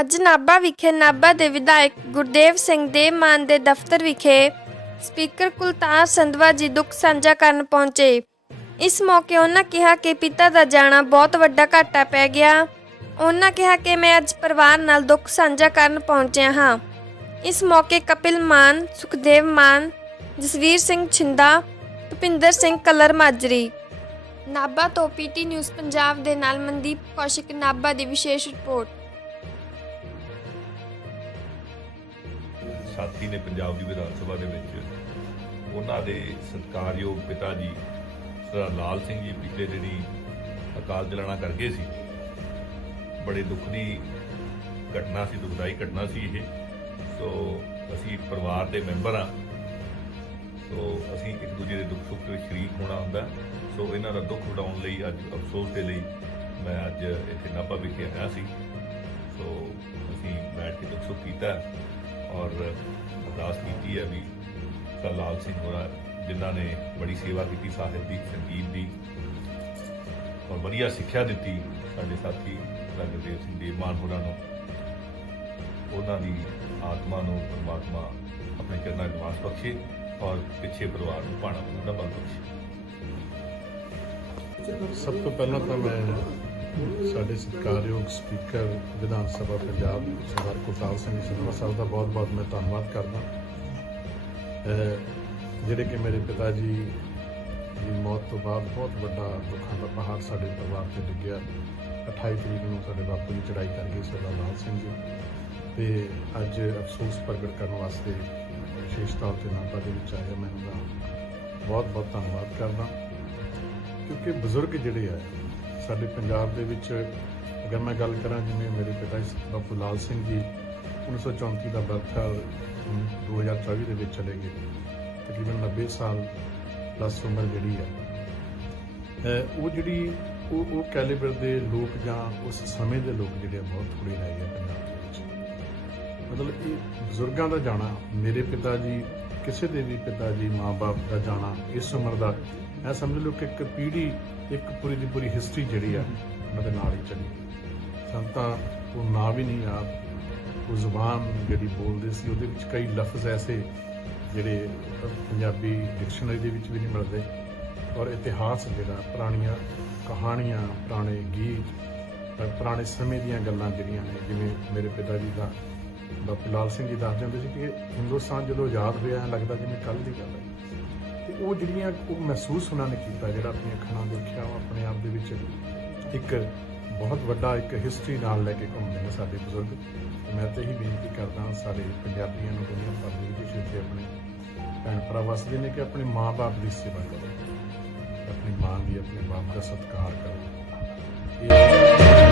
ਅੱਜ ਨਾਭਾ ਵਿਖੇ, ਨਾਭਾ ਦੇ ਵਿਧਾਇਕ ਗੁਰਦੇਵ ਸਿੰਘ ਦੇ ਮਾਨ ਦੇ ਦਫ਼ਤਰ ਵਿਖੇ ਸਪੀਕਰ ਕੁਲਤਾਰ ਸੰਧਵਾ ਜੀ ਦੁੱਖ ਸਾਂਝਾ ਕਰਨ ਪਹੁੰਚੇ। ਇਸ ਮੌਕੇ ਉਹਨਾਂ ਕਿਹਾ ਕਿ ਪਿਤਾ ਦਾ ਜਾਣਾ ਬਹੁਤ ਵੱਡਾ ਘਾਟਾ ਪੈ ਗਿਆ। ਉਹਨਾਂ ਕਿਹਾ ਕਿ ਮੈਂ ਅੱਜ ਪਰਿਵਾਰ ਨਾਲ ਦੁੱਖ ਸਾਂਝਾ ਕਰਨ ਪਹੁੰਚਿਆ ਹਾਂ। ਇਸ ਮੌਕੇ ਕਪਿਲ ਮਾਨ, ਸੁਖਦੇਵ ਮਾਨ, ਜਸਵੀਰ ਸਿੰਘ ਛਿੰਦਾ, ਭੁਪਿੰਦਰ ਸਿੰਘ ਕਲਰ ਮਾਜਰੀ। ਨਾਭਾ ਤੋਂ ਪੀਟੀ ਨਿਊਜ਼ ਪੰਜਾਬ ਦੇ ਨਾਲ ਮਨਦੀਪ ਕੌਸ਼ਿਕ, ਨਾਭਾ ਦੀ ਵਿਸ਼ੇਸ਼ ਰਿਪੋਰਟ। ਸਾਥੀ ਨੇ ਪੰਜਾਬ ਦੀ ਵਿਧਾਨ ਸਭਾ ਦੇ ਵਿੱਚ ਉਹਨਾਂ ਦੇ ਸਤਿਕਾਰਯੋਗ ਪਿਤਾ ਜੀ ਸਰਦਾਰ ਲਾਲ ਸਿੰਘ ਜੀ ਪਿਛਲੇ ਦਿਨੀ ਅਕਾਲ ਚਲਾਣਾ ਕਰ ਗਏ ਸੀ। ਬੜੇ ਦੁੱਖ ਦੀ ਘਟਨਾ ਸੀ, ਦੁਖਦਾਈ ਘਟਨਾ ਸੀ ਇਹ। ਸੋ ਅਸੀਂ ਪਰਿਵਾਰ ਦੇ ਮੈਂਬਰ ਆ ਸੋ ਅਸੀਂ ਇੱਕ ਦੂਜੇ ਦੇ ਦੁੱਖ ਸੁੱਖ ਵਿੱਚ ਸ਼ਰੀਕ ਹੋਣਾ ਹੁੰਦਾ। ਸੋ ਇਹਨਾਂ ਦਾ ਦੁੱਖ ਵਡਾਉਣ ਲਈ ਅੱਜ ਅਫਸੋਸ ਦੇ ਲਈ ਮੈਂ ਅੱਜ ਇੱਥੇ ਨਾਭਾ ਵਿਖੇ ਆਇਆ ਸੀ। ਸੋ ਅਸੀਂ ਬੈਠ ਕੇ ਦੁੱਖ ਸੁੱਖ ਕੀਤਾ। ਔਰ ਅਰਦਾਸ ਕੀਤੀ ਹੈ ਵੀ ਸਰ ਸਿੰਘ ਹੋਰਾਂ ਜਿਨ੍ਹਾਂ ਨੇ ਬੜੀ ਸੇਵਾ ਕੀਤੀ ਸਾਹਿਤ ਦੀ, ਸੰਗੀਤ ਦੀ, ਔਰ ਵਧੀਆ ਸਿੱਖਿਆ ਦਿੱਤੀ ਸਾਡੇ ਸਾਥੀ ਗੁਰਦੇਵ ਸਿੰਘ ਦੇਵ ਮਾਨ ਹੋਰਾਂ ਨੂੰ, ਉਹਨਾਂ ਦੀ ਆਤਮਾ ਨੂੰ ਪਰਮਾਤਮਾ ਆਪਣੇ ਚਰਨਾਂ 'ਚ ਨਿਵਾਸ ਬਖਸ਼ੇ ਔਰ ਪਿੱਛੇ ਪਰਿਵਾਰ ਨੂੰ ਪਾਣਾ ਦਾ ਬਲ ਬਖਸ਼ੇ। ਸਭ ਤੋਂ ਪਹਿਲਾਂ ਤਾਂ ਮੈਂ ਸਾਡੇ ਸਤਿਕਾਰਯੋਗ ਸਪੀਕਰ ਵਿਧਾਨ ਸਭਾ ਪੰਜਾਬ, ਸਰਦਾਰ ਕੁਲਤਾਰ ਸਿੰਘ ਸੰਧਵਾ ਸਾਹਿਬ ਦਾ ਬਹੁਤ-ਬਹੁਤ ਮੈਂ ਧੰਨਵਾਦ ਕਰਦਾ। ਜਿਹੜੇ ਕਿ ਮੇਰੇ ਪਿਤਾ ਜੀ ਦੀ ਮੌਤ ਤੋਂ ਬਾਅਦ ਬਹੁਤ ਵੱਡਾ ਦੁੱਖਾਂ ਦਾ ਪਹਾੜ ਸਾਡੇ ਪਰਿਵਾਰ ਤੇ ਡਿੱਗਿਆ। 28 ਤਰੀਕ ਨੂੰ ਸਾਡੇ ਬਾਪੂ ਜੀ ਚੜਾਈ ਕਰ ਗਏ ਸਰਦਾਰ ਲਾਲ ਸਿੰਘ ਜੀ। ਤੇ ਅੱਜ ਅਫਸੋਸ ਪ੍ਰਗਟ ਕਰਨ ਵਾਸਤੇ ਵਿਸ਼ੇਸ਼ ਤੌਰ ਤੇ ਨਾਭਾ ਦੇ ਵਿੱਚ ਆਇਆ ਮੈਂ ਉਹਦਾ ਬਹੁਤ-ਬਹੁਤ ਧੰਨਵਾਦ ਕਰਦਾ। ਕਿਉਂਕਿ ਬਜ਼ੁਰਗ ਜਿਹੜੇ ਆ ਸਾਡੇ ਪੰਜਾਬ ਦੇ ਵਿੱਚ ਅਗਰ ਮੈਂ ਗੱਲ ਕਰਾਂ ਜਿਵੇਂ ਮੇਰੇ ਪਿਤਾ ਜੀ ਬਾਪੂ ਲਾਲ ਸਿੰਘ ਜੀ 1934 ਦਾ ਬਰਥ 2024 ਦੇ ਵਿੱਚ ਚਲੇ ਗਏ। ਤਕਰੀਬਨ 90 ਸਾਲ ਪਲੱਸ ਉਮਰ ਜਿਹੜੀ ਹੈ। ਉਹ ਜਿਹੜੀ ਉਹ ਉਹ ਕੈਲੀਬਰ ਦੇ ਲੋਕ ਜਾਂ ਉਸ ਸਮੇਂ ਦੇ ਲੋਕ ਜਿਹੜੇ ਆ, ਬਹੁਤ ਥੋੜੇ ਰਹਿ ਗਏ ਪੰਜਾਬ ਦੇ ਵਿੱਚ। ਮਤਲਬ ਇਹ ਬਜ਼ੁਰਗਾਂ ਦਾ ਜਾਣਾ, ਮੇਰੇ ਪਿਤਾ ਜੀ, ਕਿਸੇ ਦੇ ਵੀ ਪਿਤਾ ਜੀ ਮਾਪੇ ਦਾ ਜਾਣਾ ਇਸ ਉਮਰ ਦਾ ਇਹ ਸਮਝ ਲਓ ਕਿ ਇੱਕ ਪੀੜ੍ਹੀ ਇੱਕ ਪੂਰੀ ਦੀ ਪੂਰੀ ਹਿਸਟਰੀ ਜਿਹੜੀ ਆ, ਉਹਨਾਂ ਦੇ ਨਾਲ ਹੀ ਚੱਲੀ। ਸਾਨੂੰ ਉਹ ਨਾਂ ਵੀ ਨਹੀਂ ਯਾਦ। ਉਹ ਜ਼ੁਬਾਨ ਜਿਹੜੀ ਬੋਲਦੇ ਸੀ, ਉਹਦੇ ਵਿੱਚ ਕਈ ਲਫ਼ਜ਼ ਐਸੇ ਜਿਹੜੇ ਪੰਜਾਬੀ ਡਿਕਸ਼ਨਰੀ ਦੇ ਵਿੱਚ ਵੀ ਨਹੀਂ ਮਿਲਦੇ। ਔਰ ਇਤਿਹਾਸ ਜਿਹੜਾ, ਪੁਰਾਣੀਆਂ ਕਹਾਣੀਆਂ, ਪੁਰਾਣੇ ਗੀਤ ਪੁਰਾਣੇ ਸਮੇਂ ਦੀਆਂ ਗੱਲਾਂ ਜਿਹੜੀਆਂ ਨੇ, ਜਿਵੇਂ ਮੇਰੇ ਪਿਤਾ ਜੀ ਦਾ, ਬਾਪੂ ਲਾਲ ਸਿੰਘ ਜੀ ਦੱਸ ਜਾਂਦੇ ਸੀ ਕਿ ਹਿੰਦੁਸਤਾਨ ਜਦੋਂ ਆਜ਼ਾਦ ਹੋਇਆ ਐਂ ਲੱਗਦਾ ਜਿਵੇਂ ਕੱਲ ਦੀ ਗੱਲ ਹੈ। ਤੇ ਉਹ ਜਿਹੜੀਆਂ ਉਹ ਮਹਿਸੂਸ ਉਹਨਾਂ ਨੇ ਕੀਤਾ, ਜਿਹੜਾ ਆਪਣੀਆਂ ਅੱਖਾਂ ਨਾਲ ਦੇਖਿਆ, ਉਹ ਆਪਣੇ ਆਪ ਦੇ ਵਿੱਚ ਇੱਕ ਬਹੁਤ ਵੱਡਾ ਇੱਕ ਹਿਸਟਰੀ ਨਾਲ ਲੈ ਕੇ ਘੁੰਮਦੇ ਨੇ ਸਾਡੇ ਬਜ਼ੁਰਗ। ਮੈਂ ਤੇ ਹੀ ਬੇਨਤੀ ਕਰਦਾ ਹਾਂ ਸਾਰੇ ਪੰਜਾਬੀਆਂ ਨੂੰ, ਦੁਨੀਆ ਭਰ ਦੇ ਵਿੱਚ ਜਿੱਥੇ ਆਪਣੇ ਭੈਣ ਭਰਾ ਵਸਦੇ ਨੇ ਕਿ ਆਪਣੇ ਮਾਂ-ਬਾਪ ਦੀ ਸੇਵਾ ਕਰੋ। ਆਪਣੀ ਮਾਂ ਦੀ, ਆਪਣੇ ਬਾਪ ਦਾ ਸਤਿਕਾਰ ਕਰੋ। ਇਹ